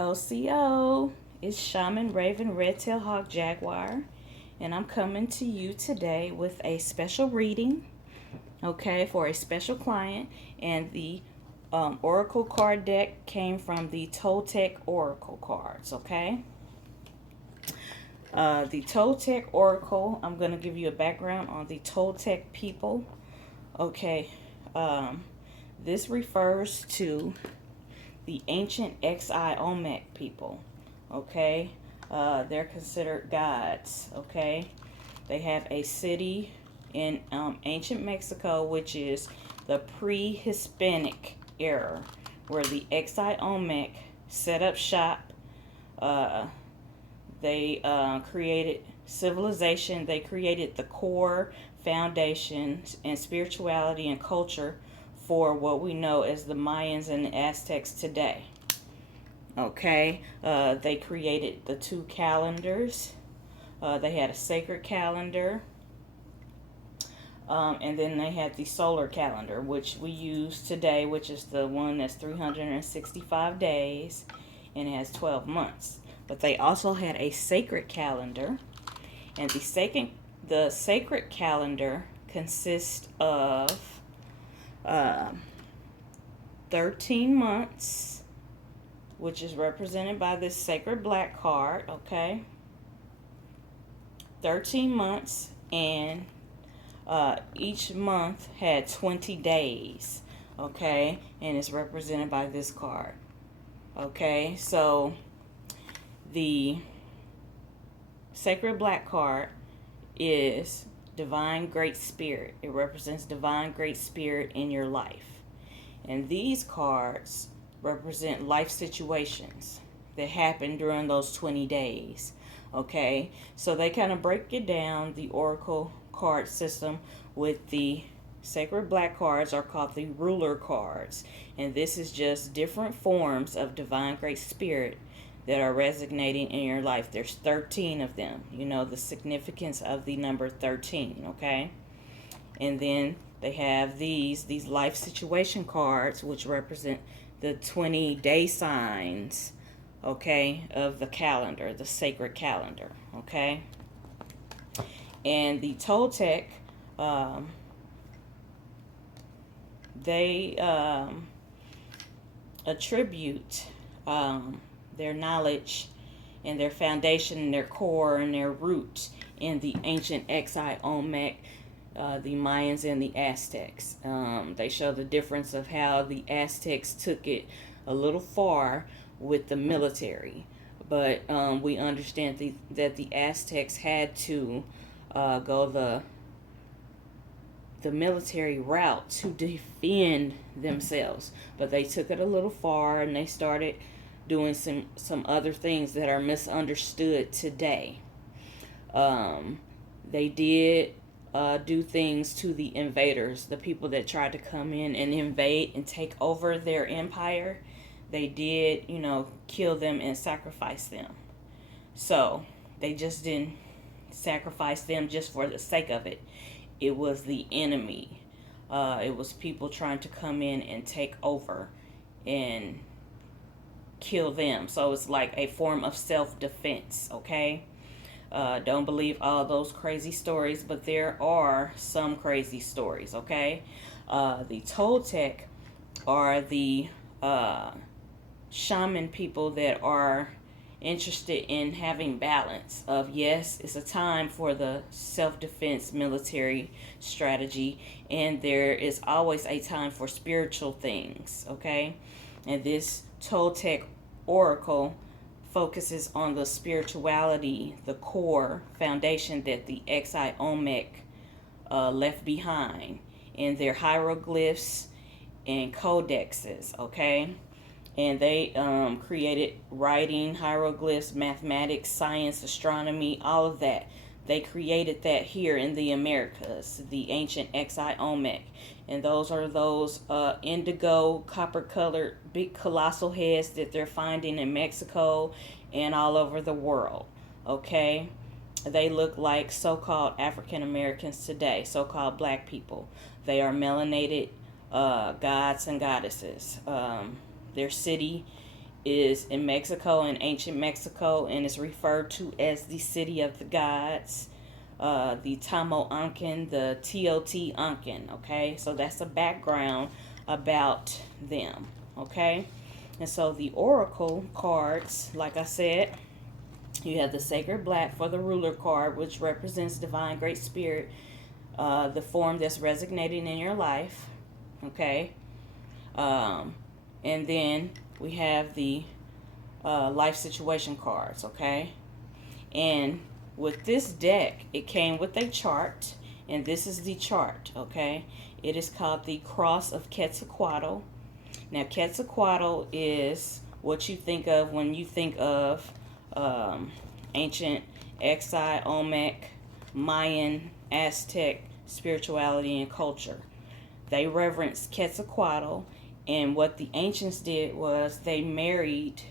OCO, it's Shaman Raven Red-tailed Hawk Jaguar, and I'm coming to you today with a special reading, okay, for a special client. And the Oracle card deck came from the Toltec Oracle cards, okay? The Toltec Oracle, I'm going to give you a background on the Toltec people, okay? This refers to the ancient XiOlmec people, okay? They're considered gods, okay? They have a city in ancient Mexico, which is the pre-Hispanic era, where the XiOlmec set up shop. They created civilization. They created the core foundations and spirituality and culture for what we know as the Mayans and the Aztecs today. Okay, they created the two calendars. They had a sacred calendar, and then they had the solar calendar, which we use today, which is the one that's 365 days and it has 12 months. But they also had a sacred calendar, and the sacred calendar consists of 13 months, which is represented by this sacred black card, okay? 13 months, and each month had 20 days, okay? And it's represented by this card, okay? So the sacred black card is Divine Great Spirit. It represents Divine Great Spirit in your life. And these cards represent life situations that happen during those 20 days. Okay, so they kind of break it down. The Oracle card system with the sacred black cards are called the ruler cards. And this is just different forms of Divine Great Spirit that are resonating in your life. There's 13 of them. You know the significance of the number 13, okay? And then they have these life situation cards, which represent the 20-day signs, okay, of the calendar, the sacred calendar, okay? And the Toltec, they attribute their knowledge and their foundation and their core and their root in the ancient XiOlmec, the Mayans and the Aztecs. They show the difference of how the Aztecs took it a little far with the military, but we understand that the Aztecs had to go the military route to defend themselves, but they took it a little far and they started doing some other things that are misunderstood today. They did do things to the invaders, the people that tried to come in and invade and take over their empire. They did, kill them and sacrifice them. So they just didn't sacrifice them just for the sake of it. It was the enemy. It was people trying to come in and take over and kill them. So it's like a form of self-defense, okay? Don't believe all those crazy stories, but there are some crazy stories, okay? The Toltec are the shaman people that are interested in having balance of, yes, it's a time for the self-defense military strategy, and there is always a time for spiritual things, okay? And this Toltec Oracle focuses on the spirituality, the core foundation that the XiOlmec left behind in their hieroglyphs and codexes, okay? And they created writing, hieroglyphs, mathematics, science, astronomy, all of that. They created that here in the Americas, the ancient XiOlmec. And those are those indigo, copper-colored, big colossal heads that they're finding in Mexico and all over the world, okay? They look like so-called African Americans today, so-called black people. They are melanated gods and goddesses. Their city is in Mexico, in ancient Mexico, and is referred to as the city of the gods, the Tamoancan, the Teotihuacan. Okay, so that's a background about them. Okay, and so the oracle cards, like I said, you have the sacred black for the ruler card, which represents divine great spirit, the form that's resonating in your life. Okay, and then we have the life situation cards. Okay, and with this deck, it came with a chart, and this is the chart. Okay, it is called the Cross of Quetzalcoatl. Now, Quetzalcoatl is what you think of when you think of ancient Xi, Olmec, Mayan, Aztec spirituality and culture. They reverenced Quetzalcoatl, and what the ancients did was they married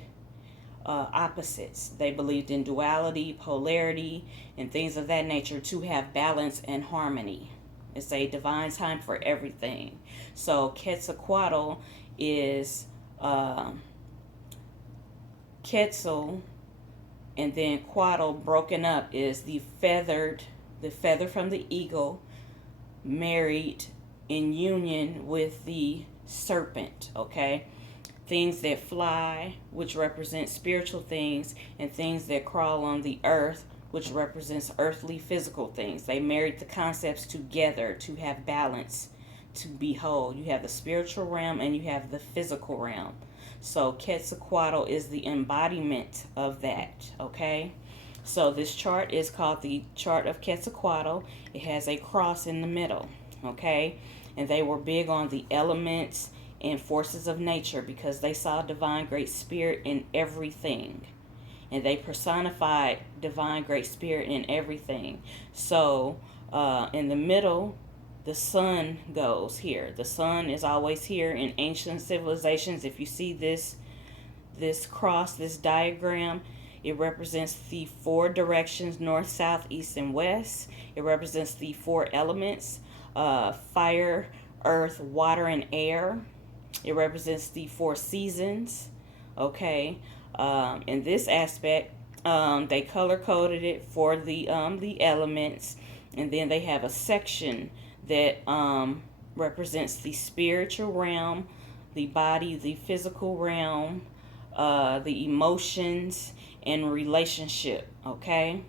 opposites. They believed in duality, polarity, and things of that nature to have balance and harmony. It's a divine time for everything. So Quetzalcoatl is Quetzal, and then Quatl broken up is the feather from the eagle married in union with the serpent. Okay, things that fly, which represent spiritual things, and things that crawl on the earth, which represents earthly physical things. They married the concepts together to have balance, to be whole. You have the spiritual realm and you have the physical realm. So Quetzalcoatl is the embodiment of that. Okay, so this chart is called the chart of Quetzalcoatl. It has a cross in the middle. Okay, and they were big on the elements and forces of nature because they saw divine great spirit in everything, and they personified divine great spirit in everything. So in the middle, the sun goes here. The sun is always here in ancient civilizations. If you see this cross, this diagram, it represents the four directions: north, south, east, and west. It represents the four elements: fire, earth, water, and air. It represents the four seasons. Okay, in this aspect, they color coded it for the elements, and then they have a section that represents the spiritual realm, the body, the physical realm, the emotions, and relationship. Okay,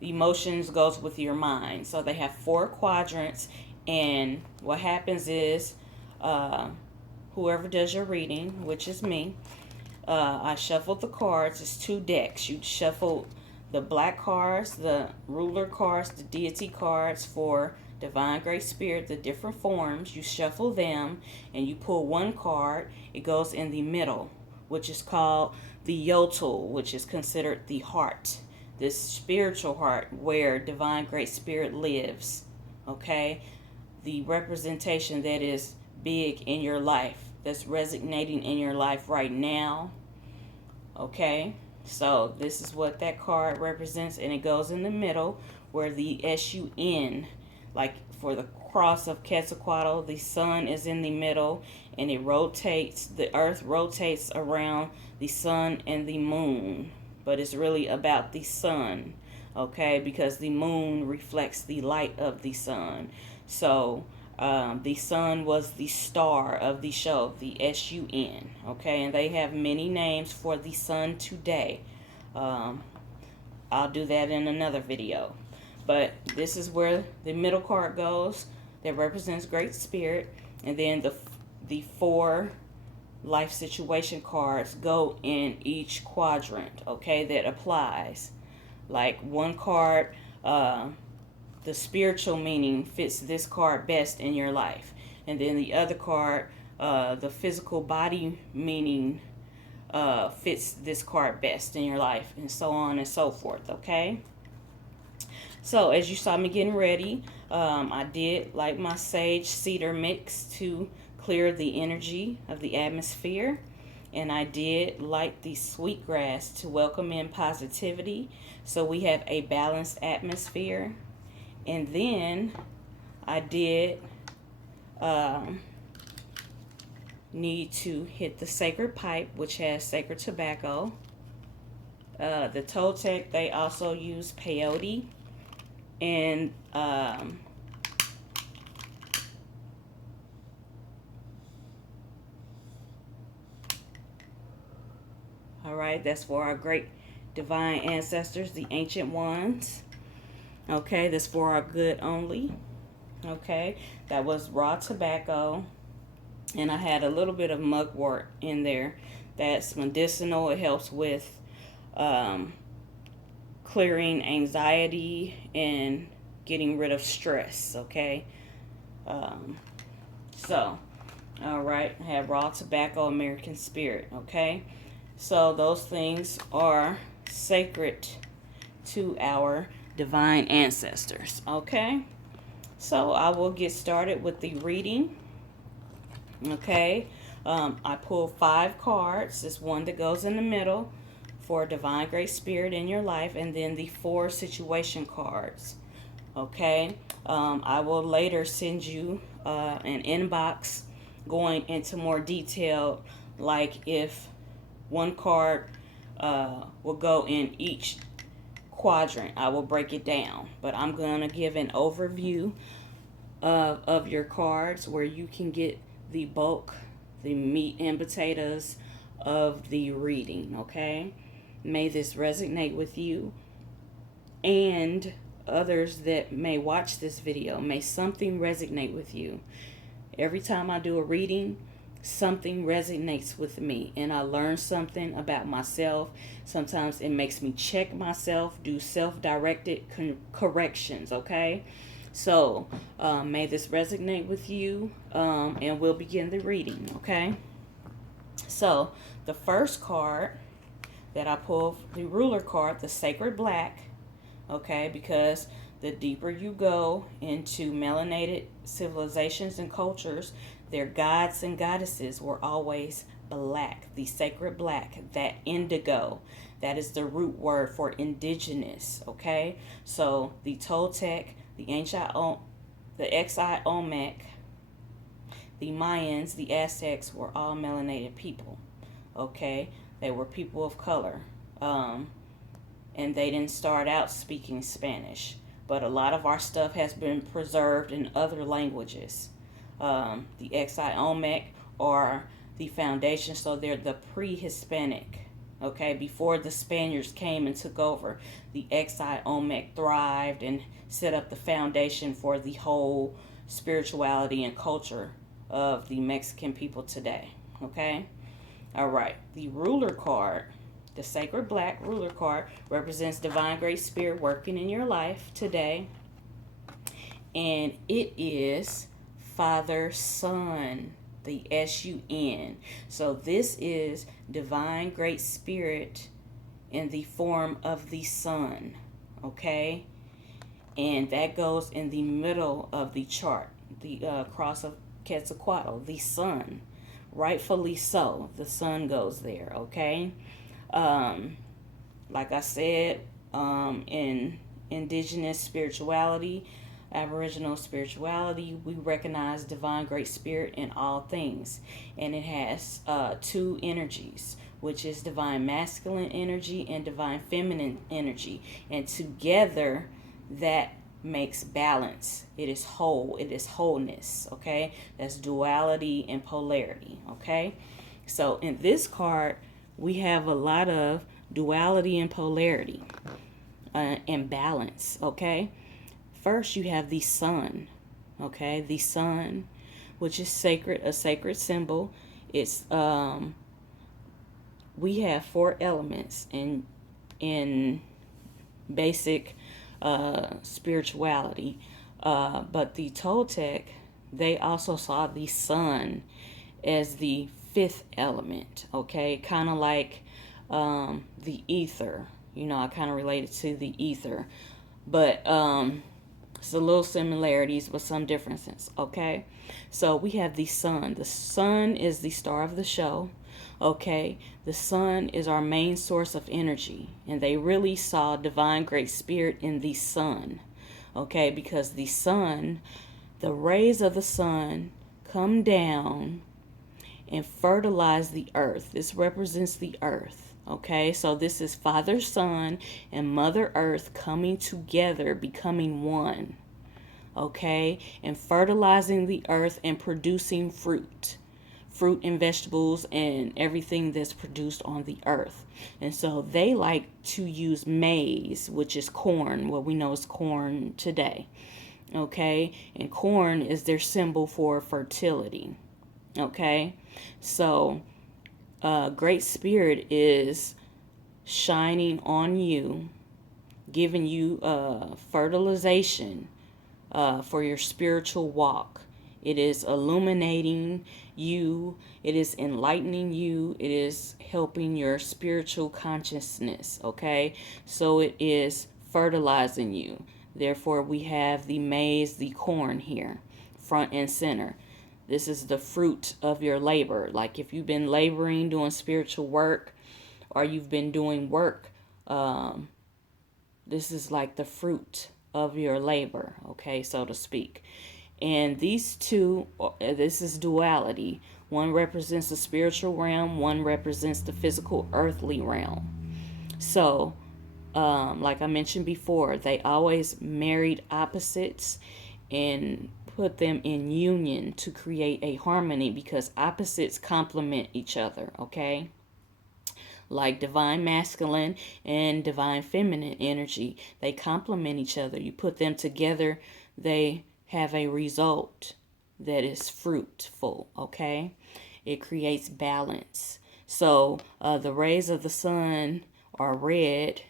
emotions goes with your mind. So they have four quadrants, and what happens is whoever does your reading, which is me, I shuffled the cards. It's two decks. You shuffle the black cards, the ruler cards, the deity cards for divine great spirit, the different forms. You shuffle them and you pull one card. It goes in the middle, which is called the Yotl, which is considered the heart, this spiritual heart where divine great spirit lives. Okay, the representation that is big in your life, that's resonating in your life right now. Okay, so this is what that card represents, and it goes in the middle where the SUN, like for the cross of Quetzalcoatl, the sun is in the middle, and it rotates, the earth rotates around the sun and the moon, but it's really about the sun. Okay, because the moon reflects the light of the sun. So the sun was the star of the show, the SUN. Okay, and they have many names for the sun today. I'll do that in another video. But this is where the middle card goes. That represents great spirit, and then the four life situation cards go in each quadrant. Okay, that applies. Like one card, the spiritual meaning fits this card best in your life, and then the other card, the physical body meaning fits this card best in your life, and so on and so forth. Okay, so as you saw me getting ready, I did light my sage cedar mix to clear the energy of the atmosphere, and I did light the sweetgrass to welcome in positivity so we have a balanced atmosphere. And then I did need to hit the sacred pipe, which has sacred tobacco. The Toltec, they also use peyote. And all right, that's for our great divine ancestors, the ancient ones. Okay, that's for our good only. Okay, that was raw tobacco. And I had a little bit of mugwort in there. That's medicinal. It helps with clearing anxiety and getting rid of stress. Okay, so all right, I have raw tobacco, American Spirit. Okay, so those things are sacred to our divine ancestors. Okay, so I will get started with the reading. Okay, I pulled 5 cards. There's one that goes in the middle for divine great spirit in your life, and then the 4 situation cards. Okay, I will later send you an inbox going into more detail, like if one card will go in each quadrant. I will break it down, but I'm going to give an overview of your cards where you can get the bulk, the meat and potatoes of the reading. Okay, may this resonate with you and others that may watch this video. May something resonate with you. Every time I do a reading, something resonates with me and I learn something about myself. Sometimes it makes me check myself, do self-directed corrections. Okay, so may this resonate with you, and we'll begin the reading. Okay, so the first card that I pulled, the ruler card, the sacred black. Okay, because the deeper you go into melanated civilizations and cultures, their gods and goddesses were always black, the sacred black, that indigo. That is the root word for indigenous. Okay, so the Toltec, the XiOlmec, the Mayans, the Aztecs were all melanated people. Okay, they were people of color. And they didn't start out speaking Spanish, but a lot of our stuff has been preserved in other languages. The XiOlmec are the foundation, so they're the pre-Hispanic. Okay, before the Spaniards came and took over, the XiOlmec thrived and set up the foundation for the whole spirituality and culture of the Mexican people today. Okay, all right, the ruler card, the sacred black ruler card, represents divine great spirit working in your life today. And it is Father Sun, the S-U-N. So this is divine great spirit in the form of the sun. Okay? And that goes in the middle of the chart, the cross of Quetzalcoatl, the sun. Rightfully so, the sun goes there. Okay? Like I said, in indigenous spirituality, Aboriginal spirituality, we recognize divine great spirit in all things, and it has 2 energies, which is divine masculine energy and divine feminine energy, and together that makes balance. It is whole, it is wholeness. Okay, that's duality and polarity. Okay, so in this card we have a lot of duality and polarity and balance. Okay, first you have the sun. Okay, the sun, which is sacred, a sacred symbol. It's we have 4 elements in basic spirituality, but the Toltec, they also saw the sun as the 5th element. Okay, kind of like the ether. You know, I kind of relate it to the ether, but it's a little similarities but some differences. Okay, so we have the sun. The sun is the star of the show. Okay, the sun is our main source of energy, and they really saw divine great spirit in the sun. Okay, because the sun, the rays of the sun come down and fertilize the earth. This represents the earth. Okay, so this is Father, Son, and Mother Earth coming together, becoming one. Okay, and fertilizing the earth and producing fruit and vegetables and everything that's produced on the earth. And so they like to use maize, which is corn, what we know is corn today. Okay, and corn is their symbol for fertility. Okay, so Great Spirit is shining on you, giving you fertilization for your spiritual walk. It is illuminating you. It is enlightening you. It is helping your spiritual consciousness. Okay, so it is fertilizing you. Therefore, we have the maize, the corn here, front and center. This is the fruit of your labor. Like if you've been laboring, doing spiritual work, or you've been doing work, this is like the fruit of your labor, okay, so to speak. And these two, this is duality. One represents the spiritual realm, one represents the physical earthly realm. So, like I mentioned before, they always married opposites and put them in union to create a harmony, because opposites complement each other, okay? Like divine masculine and divine feminine energy, they complement each other. You put them together, they have a result that is fruitful, okay? It creates balance. So the rays of the sun are red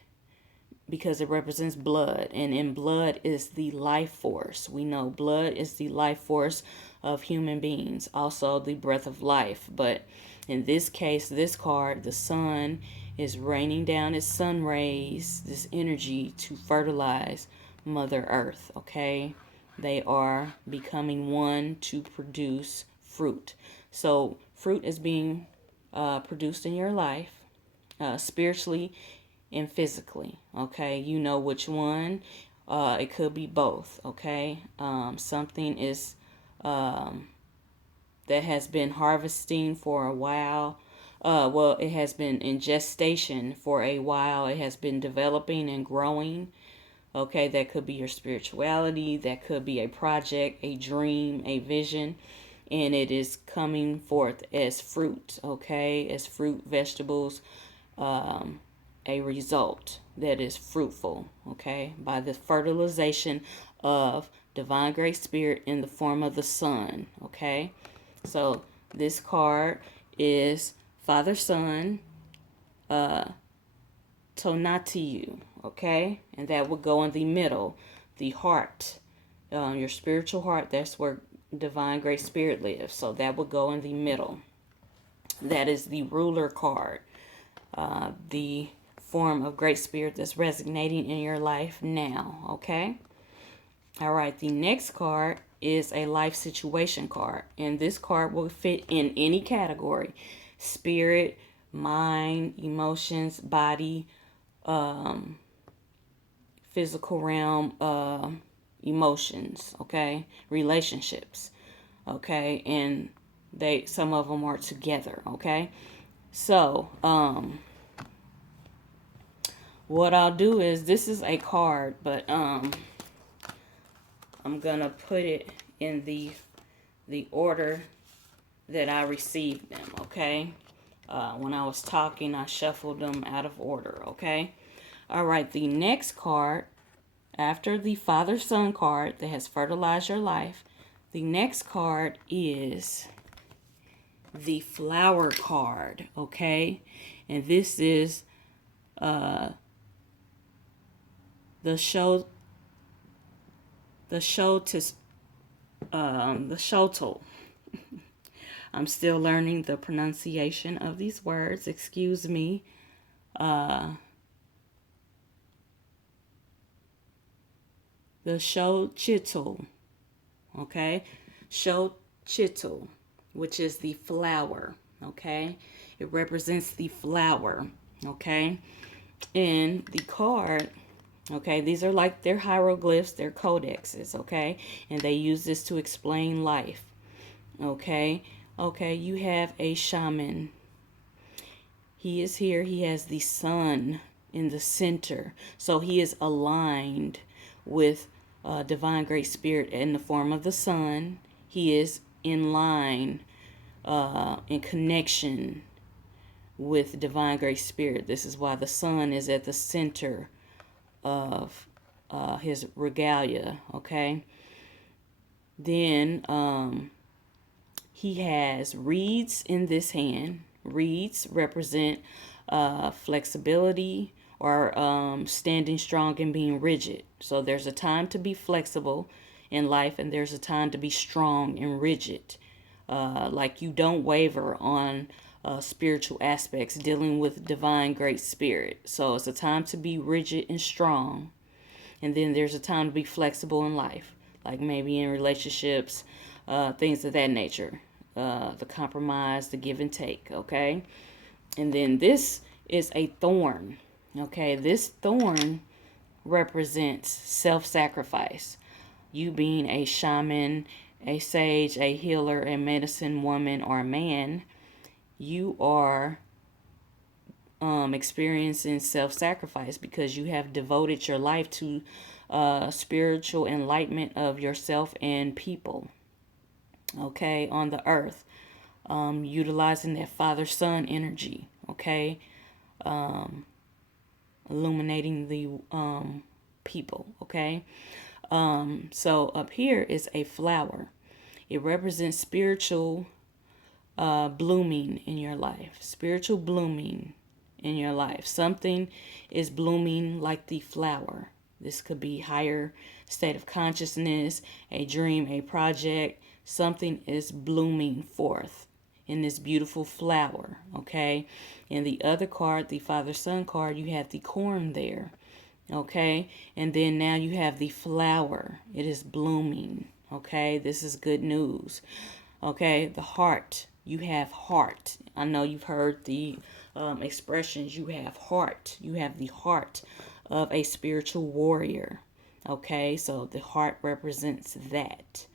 because it represents blood, and in blood is the life force. We know blood is the life force of human beings, also the breath of life. But in this case, this card, the sun is raining down its sun rays, this energy to fertilize Mother Earth, okay? They are becoming one to produce fruit. So fruit is being produced in your life, spiritually and physically, okay? You know which one. It could be both, okay? Something is that has been harvesting for a while. Well, it has been in gestation for a while. It has been developing and growing. Okay, that could be your spirituality. That could be a project, a dream, a vision. And it is coming forth as fruit, okay? As fruit, vegetables, a result that is fruitful, okay? By the fertilization of divine Great Spirit in the form of the sun, okay? So this card is Father, Son, Tonatiuh, okay? And that would go in the middle, the heart, your spiritual heart. That's where divine Great Spirit lives. So that would go in the middle. That is the ruler card, the form of Great Spirit that's resonating in your life now, okay? All right, the next card is a life situation card, and this card will fit in any category: spirit, mind, emotions, body, physical realm, emotions, okay, relationships, okay, and some of them are together, okay. So what I'll do is, this is a card, but I'm gonna put it in the order that I received them, okay? When I was talking, I shuffled them out of order, okay? All right, the next card, after the Father Son card that has fertilized your life, the next card is the Flower card, okay? And this is the shotel. I'm still learning the pronunciation of these words. Excuse me. The Xochitl. Okay? Xochitl, which is the flower. Okay? It represents the flower. Okay? And the card, okay, these are like their hieroglyphs, their codexes, okay? And they use this to explain life, okay? Okay, you have a shaman. He is here. He has the sun in the center. So he is aligned with divine great spirit in the form of the sun. He is in line, in connection with divine great spirit. This is why the sun is at the center of his regalia. Okay. Then he has reeds in this hand. Reeds represent flexibility or standing strong and being rigid. So there's a time to be flexible in life, and there's a time to be strong and rigid. Like you don't waver on spiritual aspects dealing with divine great spirit. So it's a time to be rigid and strong. And then there's a time to be flexible in life, like maybe in relationships, things of that nature. The compromise, the give and take, okay? And then this is a thorn, okay? This thorn represents self-sacrifice. You being a shaman, a sage, a healer, a medicine woman, or a man, you are experiencing self-sacrifice because you have devoted your life to spiritual enlightenment of yourself and people, okay, on the earth, utilizing that father-son energy, okay, illuminating the people, okay. So up here is a flower. It represents spiritual blooming in your life, spiritual blooming in your life. Something is blooming like the flower. This could be higher state of consciousness, a dream, a project. Something is blooming forth in this beautiful flower, okay? In the other card, the Father-Son card, you have the corn there, okay? And then now you have the flower. It is blooming, okay? This is good news, okay? The heart, you have heart. I know you've heard the expressions, you have heart. You have the heart of a spiritual warrior, okay? So the heart represents that.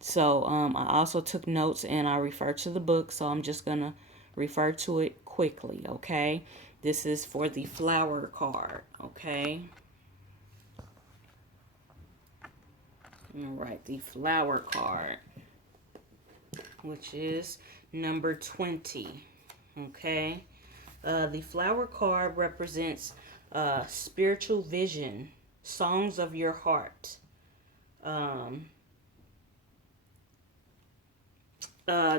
So I also took notes and I referred to the book, so I'm just going to refer to it quickly, okay? This is for the flower card, okay? All right, the flower card, which is number 20, okay? The flower card represents spiritual vision, songs of your heart.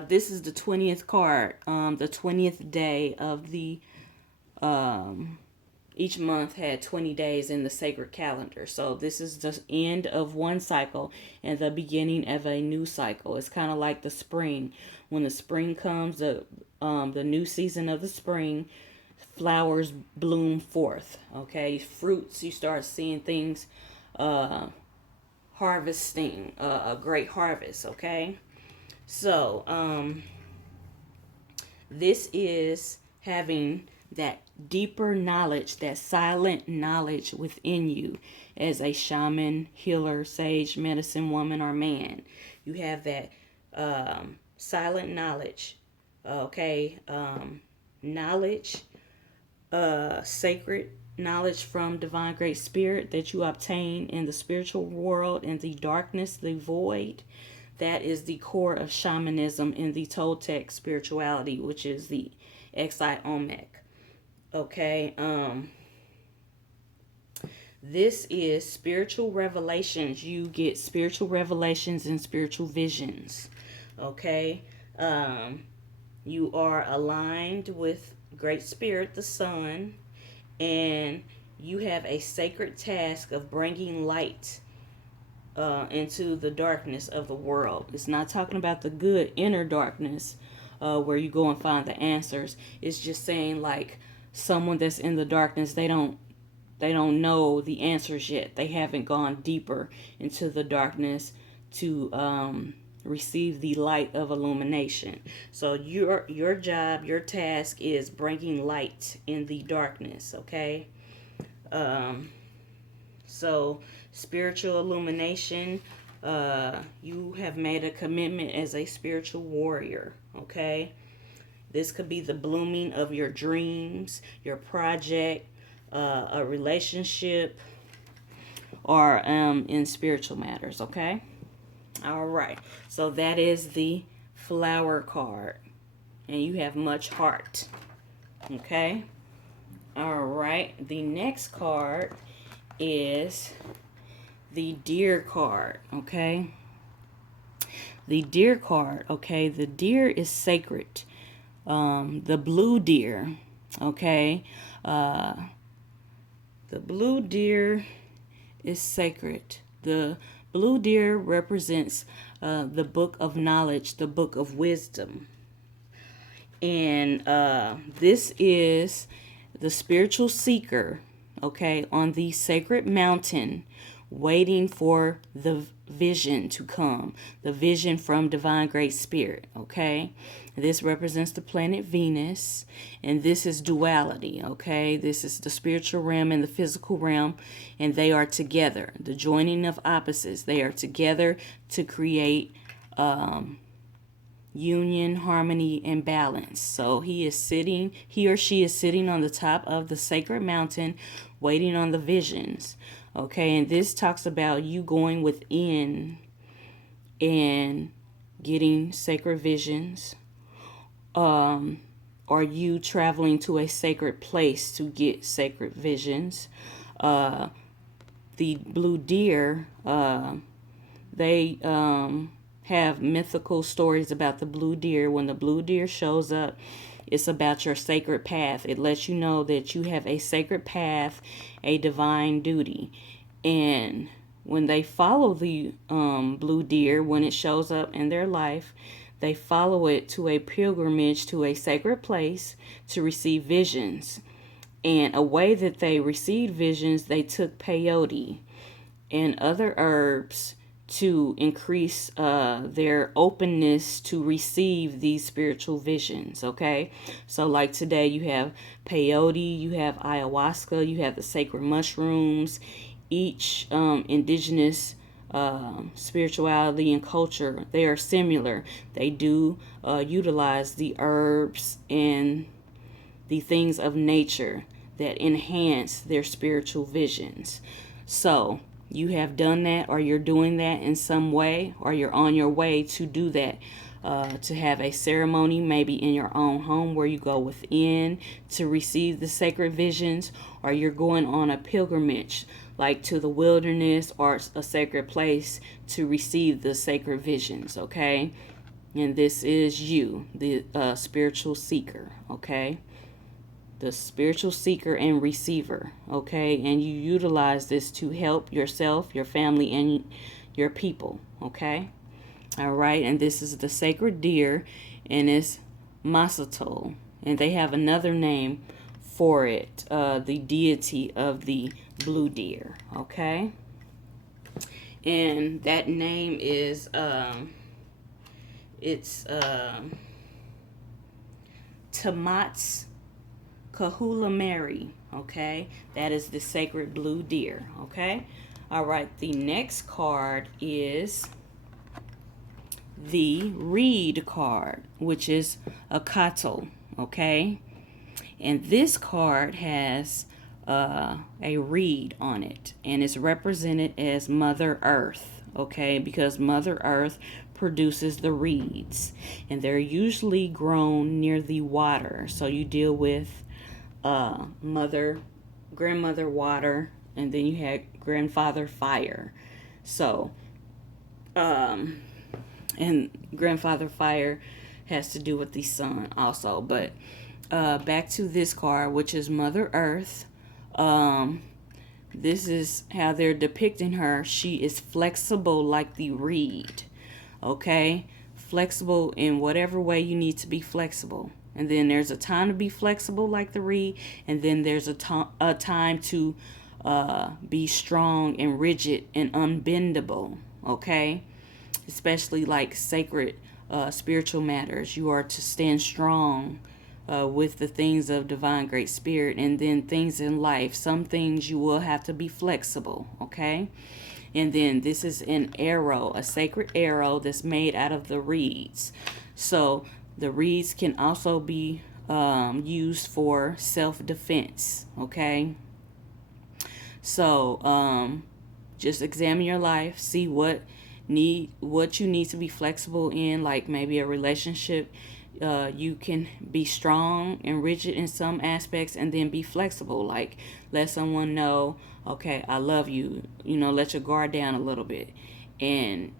This is the 20th card, the 20th day of the, each month had 20 days in the sacred calendar. So this is the end of one cycle and the beginning of a new cycle. It's kind of like the spring. When the spring comes, the new season of the spring, flowers bloom forth, okay? Fruits, you start seeing things, harvesting, a great harvest, okay? So, this is having that deeper knowledge, that silent knowledge within you as a shaman, healer, sage, medicine woman, or man. You have that silent knowledge, okay? Knowledge, sacred knowledge from divine great spirit that you obtain in the spiritual world, in the darkness, the void. That is the core of shamanism in the Toltec spirituality, which is the XiOlmec. Okay, this is spiritual revelations. You get spiritual revelations and spiritual visions. Okay, you are aligned with Great Spirit, the Sun, and you have a sacred task of bringing light into the darkness of the world. It's not talking about the good inner darkness where you go and find the answers. It's just saying like someone that's in the darkness, they don't know the answers yet. They haven't gone deeper into the darkness to receive the light of illumination. So your job, your task is bringing light in the darkness, okay? So spiritual illumination, You have made a commitment as a spiritual warrior, okay? This could be the blooming of your dreams, your project, a relationship, or in spiritual matters, okay? All right. So that is the flower card. And you have much heart, okay? All right. The next card is the deer card, okay? The deer card, okay? The deer is sacred. The blue deer, okay? The blue deer is sacred. The blue deer represents the book of knowledge, the book of wisdom. And this is the spiritual seeker, okay, on the sacred mountain, waiting for the vision to come, the vision from divine great spirit, okay? This represents the planet Venus, and this is duality, okay? This is the spiritual realm and the physical realm, and they are together, the joining of opposites. They are together to create union, harmony, and balance. So he or she is sitting on the top of the sacred mountain, waiting on the visions. Okay, and this talks about you going within and getting sacred visions. Or you traveling to a sacred place to get sacred visions. The blue deer, they have mythical stories about the blue deer. When the blue deer shows up, it's about your sacred path. It lets you know that you have a sacred path, a divine duty. And when they follow the blue deer, when it shows up in their life, they follow it to a pilgrimage to a sacred place to receive visions. And a way that they received visions, they took peyote and other herbs to increase their openness to receive these spiritual visions, okay? So like today you have peyote, you have ayahuasca, you have the sacred mushrooms. Each indigenous spirituality and culture, they are similar. They do utilize the herbs and the things of nature that enhance their spiritual visions. So you have done that, or you're doing that in some way, or you're on your way to do that, to have a ceremony maybe in your own home where you go within to receive the sacred visions, or you're going on a pilgrimage like to the wilderness or a sacred place to receive the sacred visions, okay? And this is you, the spiritual seeker, okay? The spiritual seeker and receiver, okay? And you utilize this to help yourself, your family, and your people, okay? All right, and this is the sacred deer, and it's Masatol, and they have another name for it, the deity of the blue deer, okay? And that name is, it's Tamats Kahula Mary, okay? That is the sacred blue deer, okay? All right, the next card is the reed card, which is a Kato, okay? And this card has a reed on it, and it's represented as Mother Earth, okay? Because Mother Earth produces the reeds, and they're usually grown near the water. So you deal with grandmother water, and then you had grandfather fire. So, and grandfather fire has to do with the sun also. But back to this card, which is Mother Earth. This is how they're depicting her. She is flexible like the reed, okay? Flexible in whatever way you need to be flexible. And then there's a time to be flexible like the reed, and then there's a time to be strong and rigid and unbendable, okay? Especially like sacred spiritual matters. You are to stand strong with the things of divine great spirit, and then things in life. Some things you will have to be flexible, okay? And then this is an arrow, a sacred arrow that's made out of the reeds. So the reeds can also be used for self-defense, okay? So just examine your life, see what you need to be flexible in, like maybe a relationship. You can be strong and rigid in some aspects and then be flexible, like let someone know, okay, I love you, let your guard down a little bit, and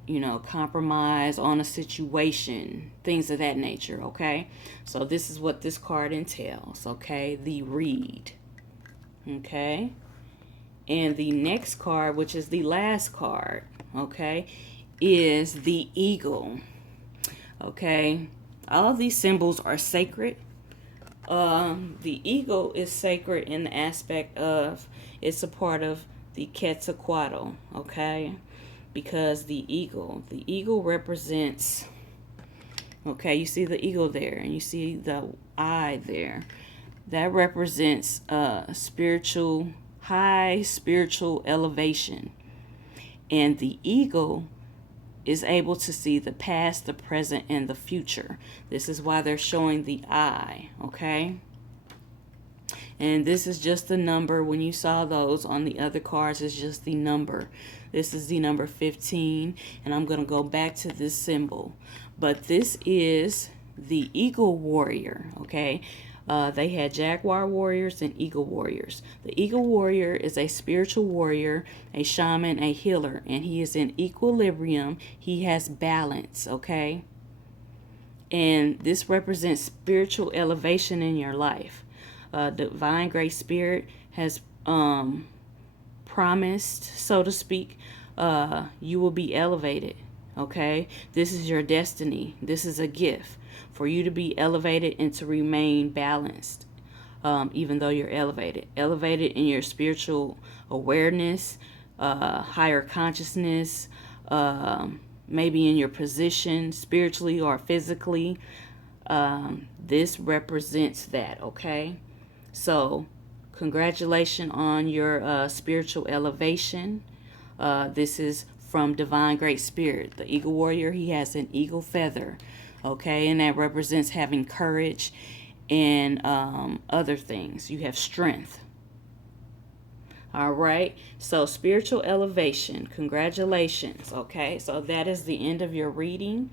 compromise on a situation, things of that nature. Okay, so this is what this card entails. Okay, the reed. Okay, and the next card, which is the last card, okay, is the eagle. Okay, all of these symbols are sacred. The eagle is sacred in the aspect of it's a part of the Quetzalcoatl, okay? Because the eagle represents, okay, you see the eagle there and you see the eye there. That represents high spiritual elevation. And the eagle is able to see the past, the present, and the future. This is why they're showing the eye, okay? And this is just the number. When you saw those on the other cards, it's just the number. This is the number 15, and I'm going to go back to this symbol. But this is the eagle warrior, okay? They had jaguar warriors and eagle warriors. The eagle warrior is a spiritual warrior, a shaman, a healer, and he is in equilibrium. He has balance, okay? And this represents spiritual elevation in your life. Divine Great Spirit has promised, so to speak, you will be elevated, okay? This is your destiny. This is a gift for you to be elevated and to remain balanced, even though you're elevated. Elevated in your spiritual awareness, higher consciousness, maybe in your position spiritually or physically. This represents that, okay? So, congratulations on your spiritual elevation. This is from Divine Great Spirit. The Eagle Warrior, he has an eagle feather, okay? And that represents having courage and other things. You have strength. All right, so spiritual elevation, congratulations, okay? So that is the end of your reading.